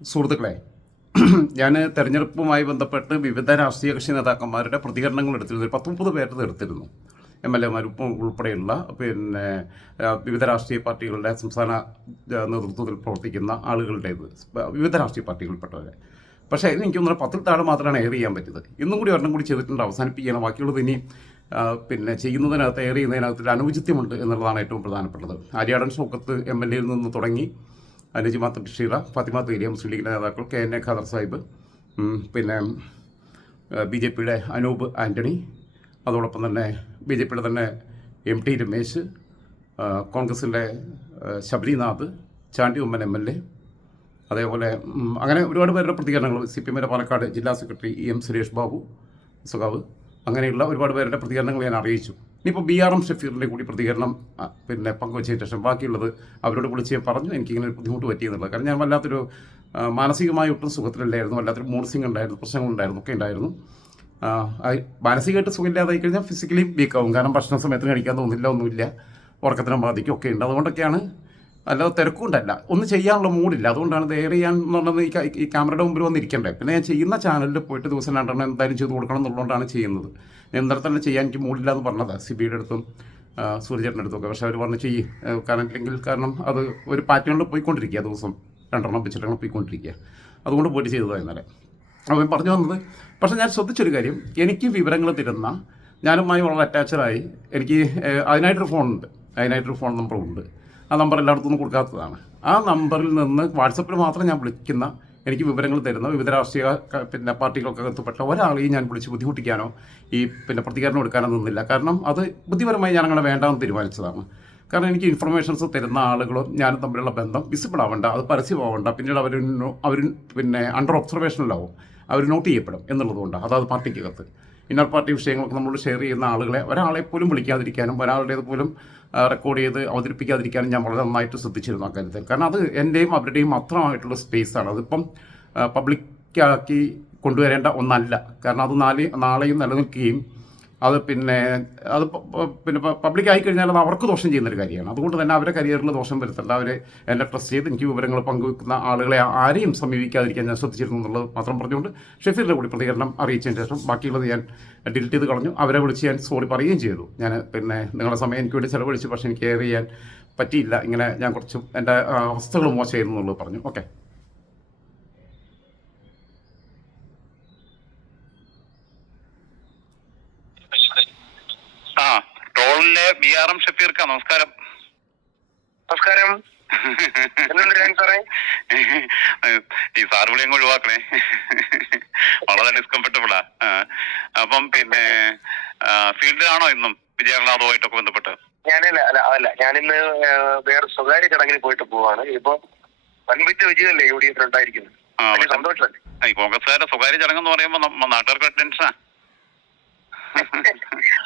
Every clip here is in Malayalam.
സുഹൃത്തുക്കളെ, ഞാൻ തെരഞ്ഞെടുപ്പുമായി ബന്ധപ്പെട്ട് വിവിധ രാഷ്ട്രീയ കക്ഷി നേതാക്കന്മാരുടെ പ്രതികരണങ്ങൾ എടുത്തിരുന്നു. 10-30 പേരുടെ എടുത്തിരുന്നു. MLA-മാർ ഉൾപ്പെടെയുള്ള വിവിധ രാഷ്ട്രീയ പാർട്ടികളുടെ സംസ്ഥാന നേതൃത്വത്തിൽ പ്രവർത്തിക്കുന്ന ആളുകളുടേത്, വിവിധ രാഷ്ട്രീയ പാർട്ടികളിൽപ്പെട്ടവരെ. പക്ഷേ എനിക്ക് തോന്നുന്നു 10-ൽ താഴെ മാത്രമാണ് എയർ ചെയ്യാൻ പറ്റിയത്. ഇന്നും കൂടി ഒരെണ്ണം കൂടി ചെയ്തിട്ടുണ്ട്, അവസാനിപ്പിക്കണം. ബാക്കിയുള്ളത് ഇനി ചെയ്യുന്നതിനകത്ത് എയർ ചെയ്യുന്നതിനകത്ത് അനുചിത്യമുണ്ട് എന്നുള്ളതാണ് ഏറ്റവും പ്രധാനപ്പെട്ടത്. ആര്യാടൻ ഷൗക്കത്ത് MLA-യിൽ നിന്ന് തുടങ്ങി നജിമാത്ത് ബഷീറ, ഫാത്തിമ തേരിയ, മുസ്ലിം ലീഗിലെ നേതാക്കൾ, KN ഖാദർ സാഹിബ്, BJP-യുടെ അനൂപ് ആൻ്റണി, അതോടൊപ്പം തന്നെ BJP-യുടെ തന്നെ MT രമേശ്, കോൺഗ്രസിൻ്റെ ശബരിനാഥ്, ചാണ്ടി ഉമ്മൻ MLA, അതേപോലെ അങ്ങനെ ഒരുപാട് പേരുടെ പ്രതികരണങ്ങൾ, CPM-യുടെ പാലക്കാട് ജില്ലാ സെക്രട്ടറി EM സുരേഷ് ബാബു സുഖാവ്, അങ്ങനെയുള്ള ഒരുപാട് പേരുടെ പ്രതികരണങ്ങൾ ഞാൻ അറിയിച്ചു. ഇനിയിപ്പോൾ BRM ഷഫീറിൻ്റെ കൂടി പ്രതികരണം പങ്കുവച്ചതിന് ശേഷം ബാക്കിയുള്ളത് അവരോട് വിളിച്ച് പറഞ്ഞു എനിക്കിങ്ങനെ ബുദ്ധിമുട്ട് പറ്റിയെന്നുള്ളത്. കാരണം ഞാൻ വല്ലാത്തൊരു മാനസികമായി ഒട്ടും സുഖത്തിലല്ലായിരുന്നു, വല്ലാത്തൊരു മൂഡ് ഉണ്ടായിരുന്നു, പ്രശ്നങ്ങളുണ്ടായിരുന്നു, ഒക്കെ ഉണ്ടായിരുന്നു. മാനസികമായിട്ട് സുഖമില്ലാതായി കഴിഞ്ഞാൽ ഫിസിക്കലി വീക്കാവും. കാരണം ഭക്ഷണ സമയത്തിന് കഴിക്കാൻ തോന്നില്ല, ഒന്നുമില്ല, ഉറക്കത്തിനും ബാധിക്കും, ഒക്കെ ഉണ്ട്. അതുകൊണ്ടൊക്കെയാണ്, അല്ലാതെ തിരക്കുകൊണ്ടല്ല, ഒന്നും ചെയ്യാനുള്ള മൂഡില്ല. അതുകൊണ്ടാണ് ധൈര്യം ചെയ്യാൻ എന്ന് പറഞ്ഞത് ഈ ക്യാമറയുടെ മുമ്പിൽ വന്നിരിക്കണ്ടേ. പിന്നെ ഞാൻ ചെയ്യുന്ന ചാനലിൽ പോയിട്ട് ദിവസം 2 എന്തായാലും ചെയ്ത് കൊടുക്കണം എന്നുള്ളതുകൊണ്ടാണ് ചെയ്യുന്നത്. ഞാൻ ഇന്നലെ തന്നെ ചെയ്യാൻ എനിക്ക് മൂഡില്ല എന്ന് പറഞ്ഞതാണ് സിബിയുടെ അടുത്തും സൂര്യചേട്ടൻ്റെ അടുത്തൊക്കെ. പക്ഷേ അവർ പറഞ്ഞ് കാരണം അത് ഒരു പാറ്റേണിൽ പോയിക്കൊണ്ടിരിക്കുക, ദിവസം 2 വെച്ചിട്ടാണ് പോയിക്കൊണ്ടിരിക്കുക. അതുകൊണ്ട് പോയിട്ട് ചെയ്തതാണ് ഇന്നലെ. അവൻ പറഞ്ഞു വന്നത്. പക്ഷേ ഞാൻ ശ്രദ്ധിച്ചൊരു കാര്യം, എനിക്ക് വിവരങ്ങൾ തരുന്ന, ഞാനുമായി വളരെ അറ്റാച്ചഡായി, എനിക്ക് അതിനായിട്ടൊരു ഫോൺ നമ്പറുണ്ട്. ആ നമ്പർ എല്ലായിടത്തുനിന്നും കൊടുക്കാത്തതാണ്. ആ നമ്പറിൽ നിന്ന് വാട്സപ്പിൽ മാത്രം ഞാൻ വിളിക്കുന്ന, എനിക്ക് വിവരങ്ങൾ തരുന്ന വിവിധ രാഷ്ട്രീയ പാർട്ടികൾക്കകത്തുപ്പെട്ട ഒരാളെയും ഞാൻ വിളിച്ച് ബുദ്ധിമുട്ടിക്കാനോ പ്രതികരണം എടുക്കാനോ നിന്നില്ല. കാരണം അത് ബുദ്ധിപരമായി ഞാൻ അങ്ങനെ വേണ്ടാന്ന് തീരുമാനിച്ചതാണ്. കാരണം എനിക്ക് ഇൻഫർമേഷൻസ് തരുന്ന ആളുകളും ഞാനും തമ്മിലുള്ള ബന്ധം വിസിബിൾ ആവണ്ട, അത് പരസ്യമാവണ്ട, പിന്നീട് അവർ അണ്ടർ ഒബ്സർവേഷനിലാവും, അവർ നോട്ട് ചെയ്യപ്പെടും എന്നുള്ളതുകൊണ്ടാണ്. അതായത് പാർട്ടിക്കകത്ത് ഇന്നർ പാർട്ടി വിഷയങ്ങളൊക്കെ നമ്മളോട് ഷെയർ ചെയ്യുന്ന ആളുകളെ ഒരാളെ പോലും വിളിക്കാതിരിക്കാനും ഒരാളുടേത് പോലും റെക്കോർഡ് ചെയ്ത് അവതരിപ്പിക്കാതിരിക്കാനും ഞാൻ വളരെ നന്നായിട്ട് ശ്രദ്ധിച്ചിരുന്നു അക്കാര്യത്തിൽ. കാരണം അത് എൻ്റെയും അവരുടെയും മാത്രമായിട്ടുള്ള സ്പേസാണ്. അതിപ്പം പബ്ലിക്കാക്കി കൊണ്ടുവരേണ്ട ഒന്നല്ല. കാരണം അത് നാളെയും നിലനിൽക്കുകയും അത് പബ്ലിക്കായി കഴിഞ്ഞാൽ അത് അവർക്ക് ദോഷം ചെയ്യുന്നൊരു കാര്യമാണ്. അതുകൊണ്ട് തന്നെ അവരുടെ കരിയറിൽ ദോഷം വരുത്തേണ്ട, അവരെ എന്നെ ട്രസ്റ്റ് ചെയ്ത് എനിക്ക് വിവരങ്ങൾ പങ്കുവെക്കുന്ന ആളുകളെ ആരെയും സമീപിക്കാതിരിക്കാൻ ഞാൻ ശ്രദ്ധിച്ചിരുന്നു എന്നുള്ളത് മാത്രം പറഞ്ഞുകൊണ്ട് ഷഫീറിൻ്റെ കൂടി പ്രതികരണം അറിയിച്ചതിന് ശേഷം ബാക്കിയുള്ളത് ഞാൻ ഡിലീറ്റ് ചെയ്ത് കളഞ്ഞു. അവരെ വിളിച്ച് ഞാൻ സോറി പറയുകയും ചെയ്തു. ഞാൻ നിങ്ങളുടെ സമയം എനിക്ക് വേണ്ടി ചിലവഴിച്ചു, പക്ഷേ എനിക്ക് കെയർ ചെയ്യാൻ പറ്റിയില്ല, ഇങ്ങനെ ഞാൻ കുറച്ചും എൻ്റെ അവസ്ഥകൾ മോശമായിരുന്നു എന്നുള്ളത് പറഞ്ഞു. ഓക്കെ. BRM ഷഫീർക്ക, നമസ്കാരം. നമസ്കാരം. ഈ സാർ വിളി അങ്ങ് ഒഴിവാക്കണേ, വളരെ ഡിസ്കംഫർട്ടബിളാ. അപ്പം ഫീൽഡിലാണോ ഇന്നും വിജയനാഥവുമായിട്ടൊക്കെ ബന്ധപ്പെട്ട്? ഞാനിന്ന് വേറെ സ്വകാര്യ ചടങ്ങിന് പോയിട്ട് പോവാണ്. ഇപ്പൊ വൻപിച്ച വിജയമല്ലേ UDF ഉണ്ടായിരിക്കുന്നത്, സന്തോഷമല്ലേ? ഈ കോൺഗ്രസ്സുകാരുടെ സ്വകാര്യ ചടങ്ങെന്ന് പറയുമ്പോ നാട്ടുകാർക്ക് ടെൻഷനാ.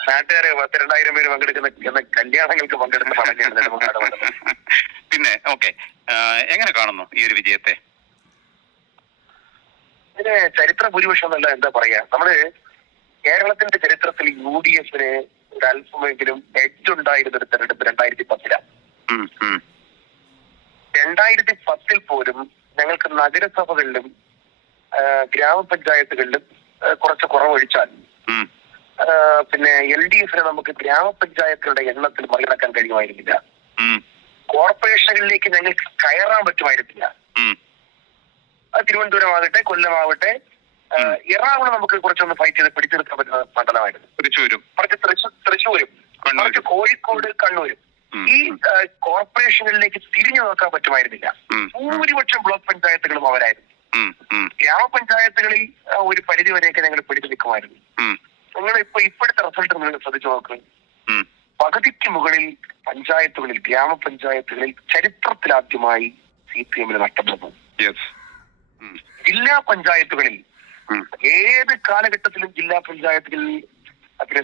നാട്ടുകാരെ 10,000 പേര് പങ്കെടുക്കുന്ന കല്യാണങ്ങൾക്ക് പങ്കെടുത്ത പടങ്ങാണ്. പിന്നെ ഓക്കെ, എങ്ങനെ കാണുന്നു ഈ ഒരു വിജയത്തെ? ഇതിന് ചരിത്ര ഭൂരിപക്ഷം എന്നല്ല, എന്താ പറയാ, നമ്മള് കേരളത്തിന്റെ ചരിത്രത്തിൽ UDF-ന് ഒരു അല്പമെങ്കിലും എഡ്ജ് ഉണ്ടായിരുന്നൊരു തെരഞ്ഞെടുപ്പ് 2010-ലാണ്. 2010-ൽ പോലും ഞങ്ങൾക്ക് നഗരസഭകളിലും ഗ്രാമപഞ്ചായത്തുകളിലും കുറച്ച് കുറവൊഴിച്ചാൽ LDF-ന് നമുക്ക് ഗ്രാമപഞ്ചായത്തുകളുടെ എണ്ണത്തിൽ മറികടക്കാൻ കഴിയുമായിരുന്നില്ല. കോർപ്പറേഷനുകളിലേക്ക് ഞങ്ങൾക്ക് കയറാൻ പറ്റുമായിരുന്നില്ല. തിരുവനന്തപുരം ആകട്ടെ, കൊല്ലമാവട്ടെ, എറണാകുളം നമുക്ക് കുറച്ചൊന്ന് ഫൈറ്റ് ചെയ്ത് പിടിച്ചെടുക്കാൻ പറ്റുന്ന മണ്ഡലമായിരുന്നു. തൃശ്ശൂരും കുറച്ച് കോഴിക്കോട്, കണ്ണൂരും ഈ കോർപ്പറേഷനുകളിലേക്ക് തിരിഞ്ഞു നോക്കാൻ പറ്റുമായിരുന്നില്ല. ഭൂരിപക്ഷം ബ്ലോക്ക് പഞ്ചായത്തുകളും അവരായിരുന്നു. ഗ്രാമപഞ്ചായത്തുകളിൽ ഒരു പരിധി വരെയൊക്കെ ഞങ്ങൾ പിടിച്ചു നിൽക്കുമായിരുന്നു. നിങ്ങൾ ഇപ്പോഴത്തെ റിസൾട്ട് നിങ്ങൾ ശ്രദ്ധിച്ചു നോക്ക്. പകുതിക്ക് മുകളിൽ പഞ്ചായത്തുകളിൽ, ഗ്രാമപഞ്ചായത്തുകളിൽ ചരിത്രത്തിലാദ്യമായി CPM-ന് നഷ്ടം വന്നു. ജില്ലാ പഞ്ചായത്തുകളിൽ ഏത് കാലഘട്ടത്തിലും ജില്ലാ പഞ്ചായത്തുകളിൽ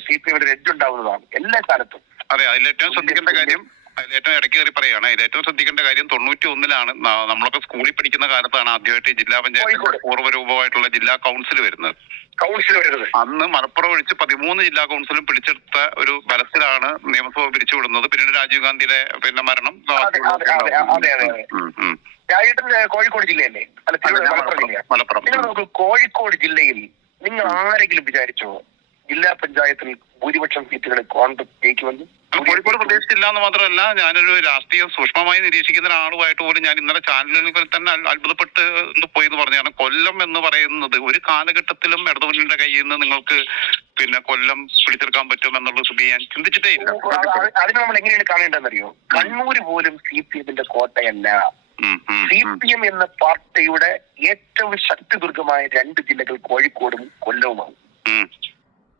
CPM-ന് എഡ്ജ് ഉണ്ടാവുന്നതാണ് എല്ലാ കാലത്തും. അതെ, അതിലേറ്റവും ശ്രദ്ധിക്കേണ്ട കാര്യം, അതിലേറ്റവും ഇടയ്ക്ക് കയറി പറയുകയാണ്, ഇതിലേറ്റവും ശ്രദ്ധിക്കേണ്ട കാര്യം 91-ലാണ് നമ്മളൊക്കെ സ്കൂളിൽ പഠിക്കുന്ന കാലത്താണ് ആദ്യമായിട്ട് ജില്ലാ പഞ്ചായത്ത് പൂർവ്വരൂപമായിട്ടുള്ള ജില്ലാ കൗൺസിൽ വരുന്നത്. അന്ന് മലപ്പുറം ഒഴിച്ച് 13 ജില്ലാ കൗൺസിലും പിടിച്ചെടുത്ത ഒരു ബലത്തിലാണ് നിയമസഭ പിരിച്ചുവിടുന്നത്. പിന്നീട് രാജീവ് ഗാന്ധിയുടെ മരണം. രാജേട്ടൻ കോഴിക്കോട് ജില്ലയല്ലേ? അല്ല, മലപ്പുറം ജില്ലയാണ്. നിങ്ങൾ നോക്കൂ, കോഴിക്കോട് ജില്ലയിൽ നിങ്ങൾ ആരെങ്കിലും വിചാരിച്ചോ ജില്ലാ പഞ്ചായത്തിൽ ഭൂരിപക്ഷം സീറ്റുകൾ കോൺഗ്രസ് ജയിക്കുമെന്ന്? കോഴിക്കോട് പ്രദേശത്തില്ല എന്ന് മാത്രമല്ല, ഞാനൊരു രാഷ്ട്രീയം സൂക്ഷ്മമായി നിരീക്ഷിക്കുന്ന ഒരാളുമായിട്ട് പോലും ഞാൻ ഇന്നലെ ചാനലുകളിൽ തന്നെ അത്ഭുതപ്പെട്ട് പോയി എന്ന് പറഞ്ഞാണ്. കൊല്ലം എന്ന് പറയുന്നത് ഒരു കാലഘട്ടത്തിലും ഇടതുമുന്നണിയുടെ കയ്യിൽ നിന്ന് നിങ്ങൾക്ക് കൊല്ലം പിടിച്ചെടുക്കാൻ പറ്റുമെന്നുള്ളത് ഞാൻ ചിന്തിച്ചിട്ടേ ഇല്ല. അതിന് നമ്മൾ എങ്ങനെയാണ് കാണേണ്ടതെന്നറിയോ? കണ്ണൂര് പോലും CPM-ന്റെ കോട്ടയല്ല. CPM എന്ന പാർട്ടിയുടെ ഏറ്റവും ശക്തിദുർഗമായ 2 ജില്ലകൾ കോഴിക്കോടും കൊല്ലവുമാണ്.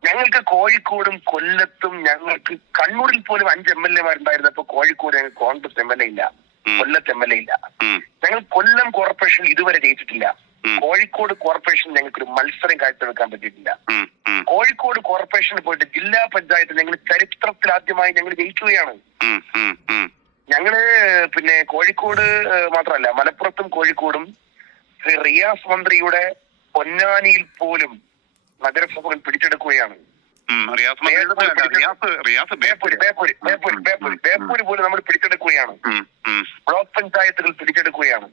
ഞങ്ങൾക്ക് കോഴിക്കോടും കൊല്ലത്തും, ഞങ്ങൾക്ക് കണ്ണൂരിൽ പോലും 5 MLA-മാരുണ്ടായിരുന്നപ്പോ കോഴിക്കോട് ഞങ്ങൾക്ക് കോൺഗ്രസ് MLA ഇല്ല, കൊല്ലത്ത് MLA ഇല്ല. ഞങ്ങൾ കൊല്ലം കോർപ്പറേഷൻ ഇതുവരെ ജയിച്ചിട്ടില്ല. കോഴിക്കോട് കോർപ്പറേഷൻ ഞങ്ങൾക്കൊരു മത്സരം കാഴ്ചവെക്കാൻ പറ്റിയിട്ടില്ല. കോഴിക്കോട് കോർപ്പറേഷനിൽ പോയിട്ട് ജില്ലാ പഞ്ചായത്ത് ഞങ്ങൾ ചരിത്രത്തിൽ ആദ്യമായി ഞങ്ങൾ ജയിക്കുകയാണ്. ഞങ്ങള് കോഴിക്കോട് മാത്രമല്ല, മലപ്പുറത്തും കോഴിക്കോടും റിയാസ് മന്ത്രിയുടെ പൊന്നാനിയിൽ പോലും നഗരസഭകൾ പിടിച്ചെടുക്കുകയാണ്. ബേപ്പൂര് പോലും നമ്മൾ പിടിച്ചെടുക്കുകയാണ്. ബ്ലോക്ക് പഞ്ചായത്തുകൾ പിടിച്ചെടുക്കുകയാണ്.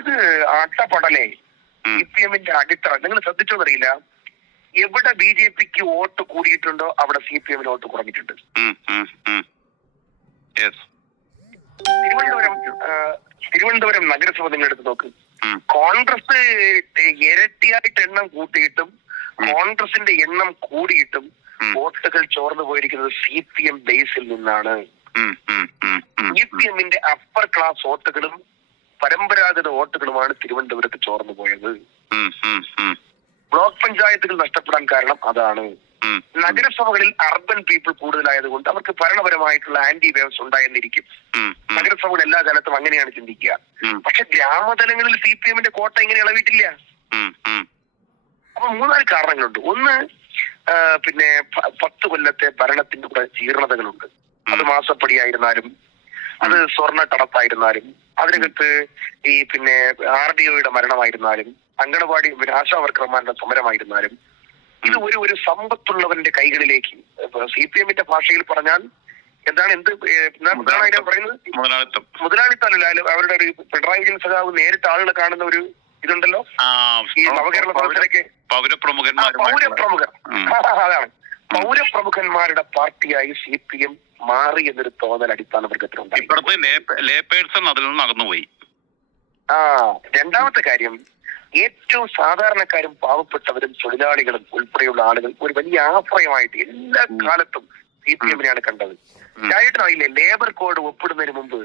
ഇത് അട്ടപ്പടലേ CPM-ന്റെ അടിത്തറ. നിങ്ങൾ ശ്രദ്ധിച്ചോന്നറിയില്ല, എവിടെ BJP-ക്ക് വോട്ട് കൂടിയിട്ടുണ്ടോ അവിടെ CPM-ന് വോട്ട് കുറഞ്ഞിട്ടുണ്ട്. തിരുവനന്തപുരം നഗരസഭ നിങ്ങൾ എടുത്ത് നോക്ക്. കോൺഗ്രസ് ഇരട്ടിയായിട്ട് എണ്ണം കൂട്ടിയിട്ടും കോൺഗ്രസിന്റെ എണ്ണം കൂടിയിട്ടും വോട്ടുകൾ ചോർന്നു പോയിരിക്കുന്നത് CPM ബേസിൽ നിന്നാണ്. CPM-ന്റെ അപ്പർ ക്ലാസ് വോട്ടുകളും പരമ്പരാഗത വോട്ടുകളുമാണ് തിരുവനന്തപുരത്ത് ചോർന്നു പോയത്. ബ്ലോക്ക് പഞ്ചായത്തുകൾ നഷ്ടപ്പെടാൻ കാരണം അതാണ്. നഗരസഭകളിൽ അർബൻ പീപ്പിൾ കൂടുതലായതുകൊണ്ട് അവർക്ക് ഭരണപരമായിട്ടുള്ള ആന്റി വേവ്സ് ഉണ്ടായെന്നിരിക്കും. നഗരസഭകൾ എല്ലാ കാലത്തും അങ്ങനെയാണ് ചിന്തിക്കുക. പക്ഷെ ഗ്രാമതലങ്ങളിൽ CPM-ന്റെ കോട്ട ഇങ്ങനെ ഇളവിയിട്ടില്ല. അപ്പൊ 3-4 കാരണങ്ങളുണ്ട്. ഒന്ന്, 10 കൊല്ലത്തെ ഭരണത്തിന്റെ കൂടെ ജീർണതകളുണ്ട്. അത് മാസപ്പടിയായിരുന്നാലും, അത് സ്വർണ്ണ കടത്തായിരുന്നാലും, അതിനകത്ത് ഈ RDO-യുടെ മരണമായിരുന്നാലും, അങ്കണവാടി ആശാവർക്കർമാരുടെ സമരമായിരുന്നാലും, ഇത് ഒരു സമ്പത്തുള്ളവന്റെ കൈകളിലേക്ക്, CPM-ന്റെ ഭാഷയിൽ പറഞ്ഞാൽ എന്താണ് അതിനെ പറയുന്നത്? മുതലാളിത്തമല്ല, അവരുടെ ഒരു പിണറായി വിജയൻ സഖാവ് നേരിട്ട് ആളുകളെ കാണുന്ന ഒരു ഇതുണ്ടല്ലോ, ഈ നവകേരള സദസ്സിലേക്ക് പൗരപ്രമുഖർ. അതാണ് പൗരപ്രമുഖന്മാരുടെ പാർട്ടിയായി CPM മാറി എന്നൊരു തോന്നൽ അടിസ്ഥാന വർഗത്തിലുണ്ടായി. അതിൽ നിന്ന് അകന്നുപോയി. രണ്ടാമത്തെ കാര്യം, ഏറ്റവും സാധാരണക്കാരും പാവപ്പെട്ടവരും തൊഴിലാളികളും ഉൾപ്പെടെയുള്ള ആളുകൾ ഒരു വലിയ ആശ്രയമായിട്ട് എല്ലാ കാലത്തും CPM-നെയാണ് കണ്ടത്. ചായട്ടിനായില്ലേ, ലേബർ കോഡ് ഒപ്പിടുന്നതിന് മുമ്പ്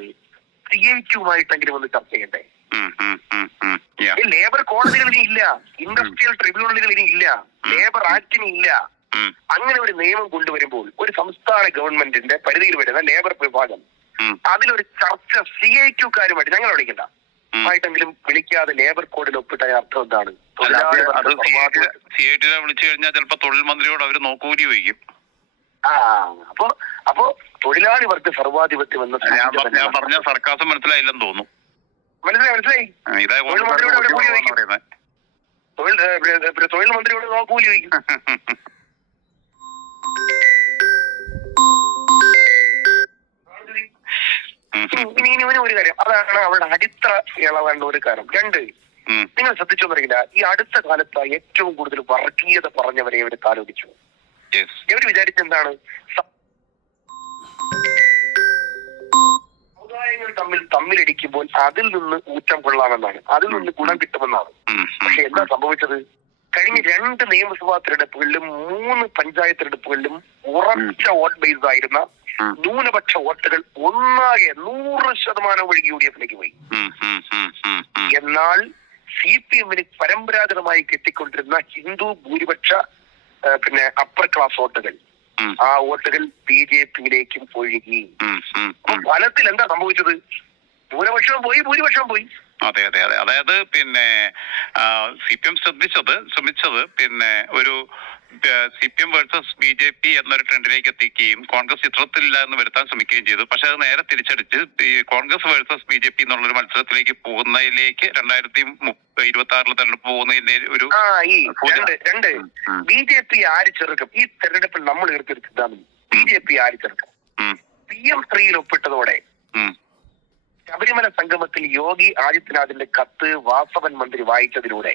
CIT-യുമായിട്ടെങ്കിലും ഒന്ന് ചർച്ച ചെയ്യണ്ടേ? ലേബർ കോടതികൾ ഇനി ഇല്ല, ഇൻഡസ്ട്രിയൽ ട്രിബ്യൂണലുകൾ ഇനി ഇല്ല, ലേബർ ആക്ടിന് ഇല്ല. അങ്ങനെ ഒരു നിയമം കൊണ്ടുവരുമ്പോൾ ഒരു സംസ്ഥാന ഗവൺമെന്റിന്റെ പരിധിയിൽ വരുന്ന ലേബർ വിഭാഗം അതിലൊരു ചർച്ച CIT-യുക്കാരുമായിട്ട് ഞങ്ങൾ വിളിക്കണ്ട ആയിട്ടെങ്കിലും വിളിക്കാതെ ലേബർ കോഡിൽ ഒപ്പിട്ട അർത്ഥം എന്താണ്? വിളിച്ചു കഴിഞ്ഞാൽ ചിലപ്പോ തൊഴിൽ മന്ത്രിയോട് അവര് നോക്കൂലി വയ്ക്കും. അപ്പൊ തൊഴിലാളി വർഗ സർവാധിപത്യം എന്ന ഞാൻ പറഞ്ഞ സർക്കാസം മനസ്സിലായില്ലെന്ന് തോന്നുന്നു. മനസ്സിലായി. തൊഴിൽ മന്ത്രിയോട് കൂലി വയ്ക്കും. തൊഴിൽ മന്ത്രിയോട് കൂലി വയ്ക്കും. ഇനി ഒരു കാര്യം, അതാണ് അവരുടെ അടിത്തറ ഇളവേണ്ട ഒരു കാര്യം. 2, നിങ്ങൾ ശ്രദ്ധിച്ചോന്നറിയില്ല, ഈ അടുത്ത കാലത്ത് ഏറ്റവും കൂടുതൽ വർഗീയത പറഞ്ഞവരെ ഇവർ ആലോചിച്ചു. ഇവർ വിചാരിച്ചെന്താണ്, സമുദായങ്ങൾ തമ്മിലടിക്കുമ്പോൾ അതിൽ നിന്ന് ഊറ്റം കൊള്ളാമെന്നാണ്, അതിൽ നിന്ന് ഗുണം കിട്ടുമെന്നാണ്. പക്ഷെ എന്താ സംഭവിച്ചത്? കഴിഞ്ഞ 2 നിയമസഭാ തെരഞ്ഞെടുപ്പുകളിലും 3 പഞ്ചായത്ത് തെരഞ്ഞെടുപ്പുകളിലും ഉറച്ച വോട്ട് ബേസ് ആയിരുന്ന ന്യൂനപക്ഷ വോട്ടുകൾ ഒന്നാകെ 100% ഒഴുകി UDF-ലേക്ക് പോയി. എന്നാൽ CPM-ന് പരമ്പരാഗതമായി കിട്ടിക്കൊണ്ടിരുന്ന ഹിന്ദു ഭൂരിപക്ഷ അപ്പർ ക്ലാസ് വോട്ടുകൾ, ആ വോട്ടുകൾ BJP-യിലേക്കും ഒഴുകി. ഫലത്തിൽ എന്താ സംഭവിച്ചത്? ഭൂരിപക്ഷവും പോയി, ഭൂരിപക്ഷവും പോയി. അതെ. അതായത് CPM ശ്രമിച്ചത് ഒരു CPM വേഴ്സസ് BJP എന്നൊരു ട്രെൻഡിലേക്ക് എത്തിക്കുകയും കോൺഗ്രസ് ചിത്രത്തിലില്ല എന്ന് വരുത്താൻ ശ്രമിക്കുകയും ചെയ്തു. പക്ഷെ അത് നേരെ തിരിച്ചടിച്ച് ഈ കോൺഗ്രസ് വേഴ്സസ് BJP എന്നുള്ളൊരു മത്സരത്തിലേക്ക് പോകുന്നതിലേക്ക് 2026 തെരഞ്ഞെടുപ്പ് പോകുന്നതിന്റെ ഒരു BJP ആര് ചെറുക്കും? ഈ തെരഞ്ഞെടുപ്പിൽ നമ്മൾ BJP ആര് ചെറുക്കും? PM3-യിൽ ഒപ്പിട്ടതോടെ ശബരിമല സംഗമത്തിൽ യോഗി ആദിത്യനാഥിന്റെ കത്ത് വാസവൻ മന്ത്രി വായിച്ചതിലൂടെ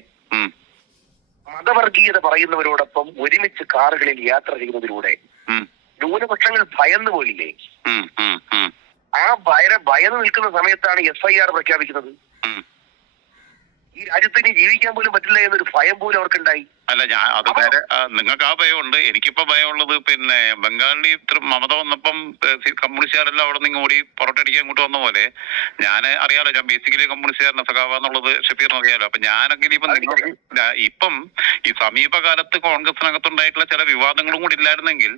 മതവർഗീയത പറയുന്നവരോടൊപ്പം ഒരുമിച്ച് കാറുകളിൽ യാത്ര ചെയ്യുന്നതിലൂടെ ന്യൂനപക്ഷങ്ങൾ ഭയന്നു പോയില്ലേ? ആ ഭയന്ന് നിൽക്കുന്ന സമയത്താണ് FIR പ്രഖ്യാപിക്കുന്നത്. ഈ രാജ്യത്ത് ഇനി ജീവിക്കാൻ പോലും പറ്റില്ല എന്നൊരു ഭയം പോലും അവർക്കുണ്ടായി. അല്ല, അത് നേരെ നിങ്ങൾക്ക് ആ ഭയമുണ്ട്. എനിക്കിപ്പോ ഭയമുള്ളത് പിന്നെ ബംഗാളിൽ മമത വന്നപ്പം കമ്മ്യൂണിസ്റ്റുകാരെല്ലാം അവിടെ നിന്ന് ഓടി പുറത്തടിക്കാൻ ഇങ്ങോട്ട് വന്ന പോലെ ഞാൻ അറിയാലോ, ഞാൻ ബേസിക്കലി കമ്മ്യൂണിസ്റ്റുകാരനെ സഖാവാന്നുള്ളത് ഷഫീറിന് അറിയാലോ. അപ്പൊ ഞാനെങ്കിലും ഇപ്പം ഈ സമീപകാലത്ത് കോൺഗ്രസിനകത്തുണ്ടായിട്ടുള്ള ചില വിവാദങ്ങളും കൂടി ഇല്ലായിരുന്നെങ്കിൽ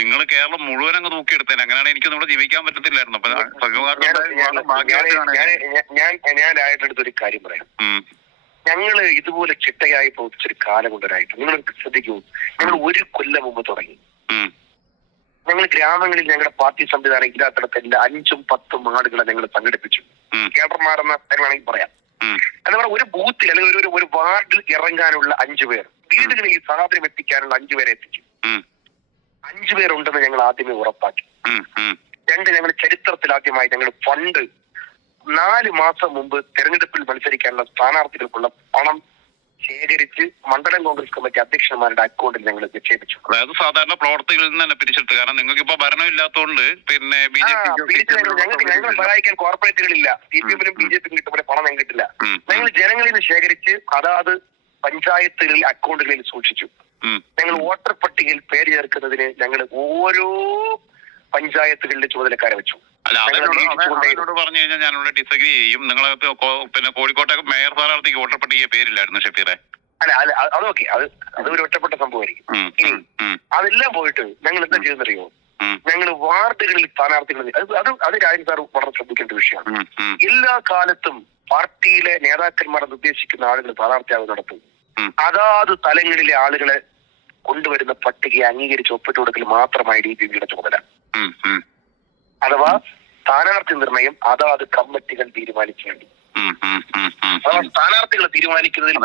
നിങ്ങൾ കേരളം മുഴുവൻ അങ്ങ് തൂക്കിയെടുത്തേനെ. അങ്ങനെയാണ് എനിക്കൊന്നും ഇവിടെ ജീവിക്കാൻ പറ്റത്തില്ലായിരുന്നു. അപ്പൊ ഞാൻ ആയിട്ടെടുത്തൊരു കാര്യം പറയാം. ഞങ്ങള് ഇതുപോലെ ചിട്ടയായി പ്രവർത്തിച്ചൊരു കാലം കൊണ്ടൊരായിട്ട് നിങ്ങൾ ശ്രദ്ധിക്കൂ. ഞങ്ങൾ 1 കൊല്ലം മുമ്പ് തുടങ്ങി. ഞങ്ങൾ ഗ്രാമങ്ങളിൽ ഞങ്ങളുടെ പാർട്ടി സംവിധാനം ഇല്ലാത്തിടത്തെല്ലാം 5ഉം 10ഉം ആളുകളെ ഞങ്ങൾ സംഘടിപ്പിച്ചു. കേഡർമാരെന്ന വേണമെങ്കിൽ പറയാം. എന്താ പറയുക, ഒരു ബൂത്തിൽ അല്ലെങ്കിൽ ഒരു വാർഡിൽ ഇറങ്ങാനുള്ള 5 പേർ, വീടുകളിൽ സാധനം എത്തിക്കാനുള്ള 5 പേരെ എത്തിച്ചു. 5 പേരുണ്ടെന്ന് ഞങ്ങൾ ആദ്യമേ ഉറപ്പാക്കി. 2, ഞങ്ങൾ ചരിത്രത്തിൽ ആദ്യമായി ഞങ്ങൾ ഫണ്ട് 4 മാസം മുമ്പ് തെരഞ്ഞെടുപ്പിൽ മത്സരിക്കാനുള്ള സ്ഥാനാർത്ഥികൾക്കുള്ള പണം ശേഖരിച്ച് മണ്ഡലം കോൺഗ്രസ് കമ്മിറ്റി അധ്യക്ഷന്മാരുടെ അക്കൗണ്ടിൽ ഞങ്ങൾ നിക്ഷേപിച്ചു. അതായത് സാധാരണ പ്രവർത്തികളിൽ നിന്ന് തന്നെ പിരിച്ചെടുത്ത്. കാരണം നിങ്ങൾക്ക് ഇപ്പൊ ഭരണം ഇല്ലാത്തതുകൊണ്ട് പിന്നെ ഞങ്ങൾ സഹായിക്കാൻ കോർപ്പറേറ്റുകളില്ല. CPM-നും BJP-ക്കും കിട്ടുമ്പോൾ പണം ഞങ്ങൾ കിട്ടില്ല. ഞങ്ങൾ ജനങ്ങളിൽ നിന്ന് ശേഖരിച്ച് അതാത് പഞ്ചായത്തുകളിൽ അക്കൗണ്ടുകളിൽ സൂക്ഷിച്ചു. ഞങ്ങൾ വോട്ടർ പട്ടികയിൽ പേര് ചേർക്കുന്നതിന് ഞങ്ങൾ ഓരോ പഞ്ചായത്തുകളിലെ ചുമതലക്കാരെ വെച്ചു. അല്ല, അതിനോട് പറഞ്ഞു കഴിഞ്ഞാൽ ഞാനിവിടെ ഡിസഗ്രി ചെയ്യും. നിങ്ങളകത്ത് പിന്നെ കോഴിക്കോട്ടെ മേയർ സ്ഥാനാർത്ഥിക്ക് വോട്ടർ പട്ടിക പേരില്ലായിരുന്നു ഷഫീറെ. അല്ല അതൊക്കെ അത് ഒരു ഒറ്റപ്പെട്ട സംഭവമായിരിക്കും. ഇനി അതെല്ലാം പോയിട്ട് ഞങ്ങൾ എന്താ ചെയ്യുന്നറിയോ, ഞങ്ങൾ വാർഡുകളിൽ സ്ഥാനാർത്ഥികൾ അത് രാജൻ സാർ വളരെ ശ്രദ്ധിക്കേണ്ട വിഷയമാണ്. എല്ലാ കാലത്തും പാർട്ടിയിലെ നേതാക്കന്മാർ നിർദ്ദേശിക്കുന്ന ആളുകൾ സ്ഥാനാർത്ഥിയാകും നടത്തും. അതാത് തലങ്ങളിലെ ആളുകളെ കൊണ്ടുവരുന്ന പട്ടികയെ അംഗീകരിച്ച് ഒപ്പിട്ട് കൊടുക്കൽ മാത്രമായി DPPയുടെ ചുമതല. അഥവാ സ്ഥാനാർത്ഥി നിർണയം അതാത് കമ്മിറ്റികൾ തീരുമാനിക്കേണ്ടി. സ്ഥാനാർത്ഥികൾ തീരുമാനിക്കുന്നതിൽ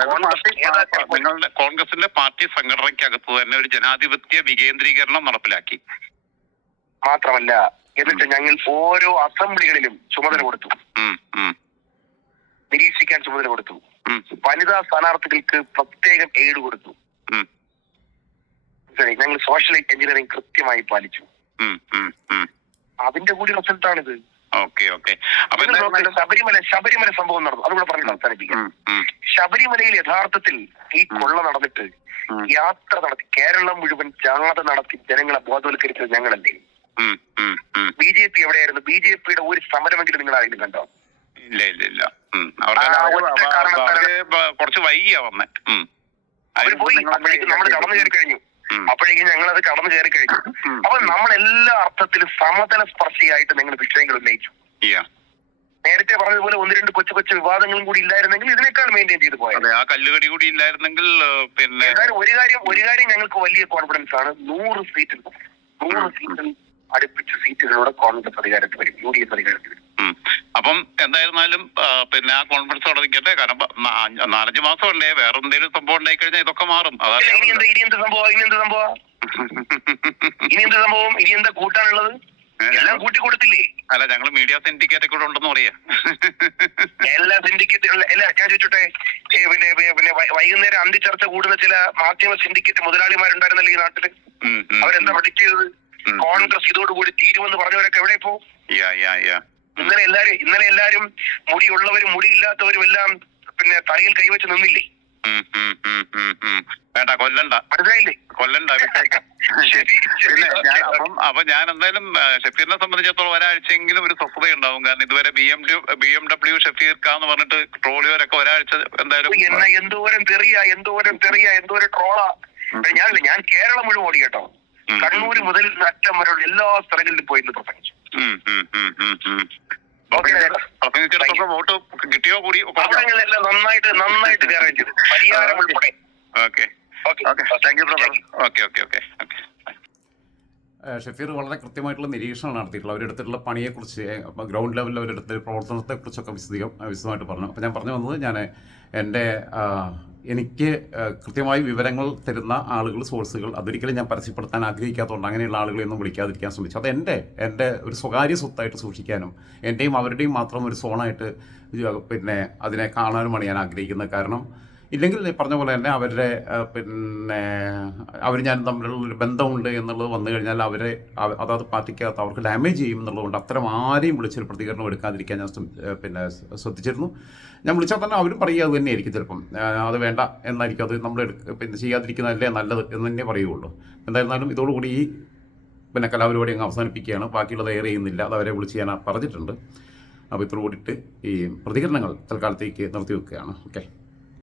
നിങ്ങളുടെ കോൺഗ്രസിന്റെ പാർട്ടി സംഘടനയ്ക്കകത്ത് തന്നെ ഒരു ജനാധിപത്യ വികേന്ദ്രീകരണം നടപ്പിലാക്കി. മാത്രമല്ല, എന്നിട്ട് ഞങ്ങൾ ഓരോ അസംബ്ലികളിലും ചുമതല കൊടുത്തു, നിരീക്ഷിക്കാൻ ചുമതല കൊടുത്തു. വനിതാ സ്ഥാനാർത്ഥികൾക്ക് പ്രത്യേകം എയ്ഡ് കൊടുത്തു. ഞങ്ങൾ സോഷ്യൽ എഞ്ചിനീയറിംഗ് കൃത്യമായി പാലിച്ചു. അതിന്റെ കൂടി റിസൾട്ടാണിത്. ശബരിമല സംഭവം നടന്നു, അതുകൂടെ പറഞ്ഞ് അവസാനിപ്പിക്കാം. ശബരിമലയിൽ യഥാർത്ഥത്തിൽ ഈ കൊള്ള നടന്നിട്ട് യാത്ര നടത്തി കേരളം മുഴുവൻ ജാഥ നടത്തി ജനങ്ങളെ ബോധവൽക്കരിച്ചത് ഞങ്ങളല്ലേ? BJP എവിടെയായിരുന്നു? BJPയുടെ ഒരു സമരമെങ്കിലും നിങ്ങൾ ആരെങ്കിലും കണ്ടോ? ഇല്ല. കുറച്ച് വൈകിയാ വന്നേ. അവര് പോയി, നമ്മൾ കടന്നു കയറി കഴിഞ്ഞു. അപ്പോഴേക്കും ഞങ്ങൾ അത് കടന്നു കയറി കഴിഞ്ഞു. അപ്പൊ നമ്മൾ എല്ലാ അർത്ഥത്തിലും സമതല സ്പർശിയായിട്ട് നിങ്ങൾ വിഷയങ്ങൾ ഉന്നയിച്ചു. നേരത്തെ പറഞ്ഞതുപോലെ 1-2 കൊച്ചു വിവാദങ്ങളും കൂടി ഇല്ലായിരുന്നെങ്കിൽ ഇതിനേക്കാൾ മെയിൻറ്റെയിൻ ചെയ്ത് പോയത്. ആ കല്ലുകടി കൂടി ഇല്ലായിരുന്നെങ്കിൽ പിന്നെ ഒരു കാര്യം ഞങ്ങൾക്ക് വലിയ കോൺഫിഡൻസ് ആണ്. 100 സീറ്റിൽ അടുപ്പിച്ച സീറ്റുകളോടെ കോൺഗ്രസ് അധികാരത്തിൽ വരും, UDF അധികാരത്തിൽ വരും. അപ്പം എന്തായിരുന്നാലും പിന്നെ ആ കോൺഫിഡൻസ് അവിടെ നിൽക്കട്ടെ. കാരണം 4-5 മാസം അല്ലേ, വേറെ എന്തെങ്കിലും സംഭവം ഉണ്ടായി കഴിഞ്ഞാൽ ഇതൊക്കെ മാറും. ഇനി എന്ത് സംഭവം ഇനി എന്താ കൂട്ടാനുള്ളത്? എല്ലാം കൂട്ടി കൊടുത്തില്ലേ? അല്ല, ഞങ്ങൾ മീഡിയ സിൻഡിക്കേറ്റ് കൂടെ ഉണ്ടെന്ന് പറയാ. എല്ലാ സിൻഡിക്കേറ്റുകളും അല്ല, ഞാൻ ചോദിച്ചോട്ടെ, പിന്നെ വൈകുന്നേരം അന്തിച്ചർച്ച കൂടുന്ന ചില മാധ്യമ സിൻഡിക്കേറ്റ് മുതലാളിമാരുണ്ടായിരുന്നല്ലോ ഈ നാട്ടില്. അവരെന്താ പ്രഡിക്ട് ചെയ്തത്? കോൺഗ്രസ് ഇതോടുകൂടി തീരുമെന്ന് പറഞ്ഞവരൊക്കെ എവിടെ പോ? ഇന്നലെ എല്ലാരും മുടിയുള്ളവരും മുടി ഇല്ലാത്തവരും എല്ലാം പിന്നെ തലയിൽ കൈവച്ച് നിന്നില്ലേ? വേണ്ട, കൊല്ലണ്ട. അപ്പൊ ഞാൻ എന്തായാലും ഷഫീറിനെ സംബന്ധിച്ചിടത്തോളം ഒരാഴ്ചയെങ്കിലും ഒരു സ്വസ്ഥത ഉണ്ടാവും. കാരണം ഇതുവരെ BMW ഷഫീർക്കാന്ന് പറഞ്ഞിട്ട് ട്രോളിയോരൊക്കെ ഒരാഴ്ച എന്തായാലും എന്തോരം ട്രോളാ. ഞാൻ കേരളം മുഴുവൻ ഓടി കേട്ടോ. കണ്ണൂർ മുതൽ അറ്റം വരെയുള്ള എല്ലാ സ്ഥലങ്ങളിലും പോയി പ്രസംഗിച്ചു. വോട്ട് കിട്ടിയോ കൂടി നന്നായിട്ട് കയറുകയും ചെയ്തു, പരിഹാരം ഉൾപ്പെടെ. ഷഫീർ വളരെ കൃത്യമായിട്ടുള്ള നിരീക്ഷണം നടത്തിയിട്ടുള്ള അവരെടുത്തിട്ടുള്ള പണിയെക്കുറിച്ച്, ഗ്രൗണ്ട് ലെവലിൽ അവരെടുത്ത പ്രവർത്തനത്തെക്കുറിച്ചൊക്കെ വിശദമായിട്ട് പറഞ്ഞു. അപ്പോൾ ഞാൻ പറഞ്ഞു വന്നത്, ഞാൻ എൻ്റെ എനിക്ക് കൃത്യമായി വിവരങ്ങൾ തരുന്ന ആളുകൾ, സോഴ്സുകൾ, അതൊരിക്കലും ഞാൻ പരസ്യപ്പെടുത്താൻ ആഗ്രഹിക്കാത്തതുകൊണ്ട് അങ്ങനെയുള്ള ആളുകളെയൊന്നും വിളിക്കാതിരിക്കാൻ ശ്രമിച്ചു. അത് എൻ്റെ ഒരു സ്വകാര്യ സ്വത്തായിട്ട് സൂക്ഷിക്കാനും എൻ്റെയും അവരുടെയും മാത്രം ഒരു സോണായിട്ട് പിന്നെ അതിനെ കാണാനുമാണ് ഞാൻ ആഗ്രഹിക്കുന്നത്. കാരണം ഇല്ലെങ്കിൽ പറഞ്ഞ പോലെ തന്നെ അവരുടെ അവർ ഞാൻ തമ്മിലുള്ളൊരു ബന്ധമുണ്ട് എന്നുള്ളത് വന്നു കഴിഞ്ഞാൽ അവരെ അതാത് പാർട്ടിക്കകത്ത് അവർക്ക് ഡാമേജ് ചെയ്യും എന്നുള്ളതുകൊണ്ട് അത്തരം ആരെയും വിളിച്ചൊരു പ്രതികരണം എടുക്കാതിരിക്കാൻ ഞാൻ ശ്രദ്ധിച്ചിരുന്നു. ഞാൻ വിളിച്ചാൽ തന്നെ അവരും പറയുക അത് തന്നെയായിരിക്കും, ചിലപ്പം അത് വേണ്ട എന്നായിരിക്കും, അത് നമ്മൾ ചെയ്യാതിരിക്കുന്നതല്ലേ നല്ലത് എന്ന് തന്നെ പറയുകയുള്ളൂ. എന്തായിരുന്നാലും ഇതോടുകൂടി ഈ കലാപരിപാടി അങ്ങ് അവസാനിപ്പിക്കുകയാണ്. ബാക്കിയുള്ളത് എയർ ചെയ്യുന്നില്ല, അത് അവരെ വിളിച്ച് ഞാൻ പറഞ്ഞിട്ടുണ്ട്. അപ്പോൾ ഇതോടുകൂടിയിട്ട് ഈ പ്രതികരണങ്ങൾ തൽക്കാലത്തേക്ക് നിർത്തിവെക്കുകയാണ്. ഓക്കെ.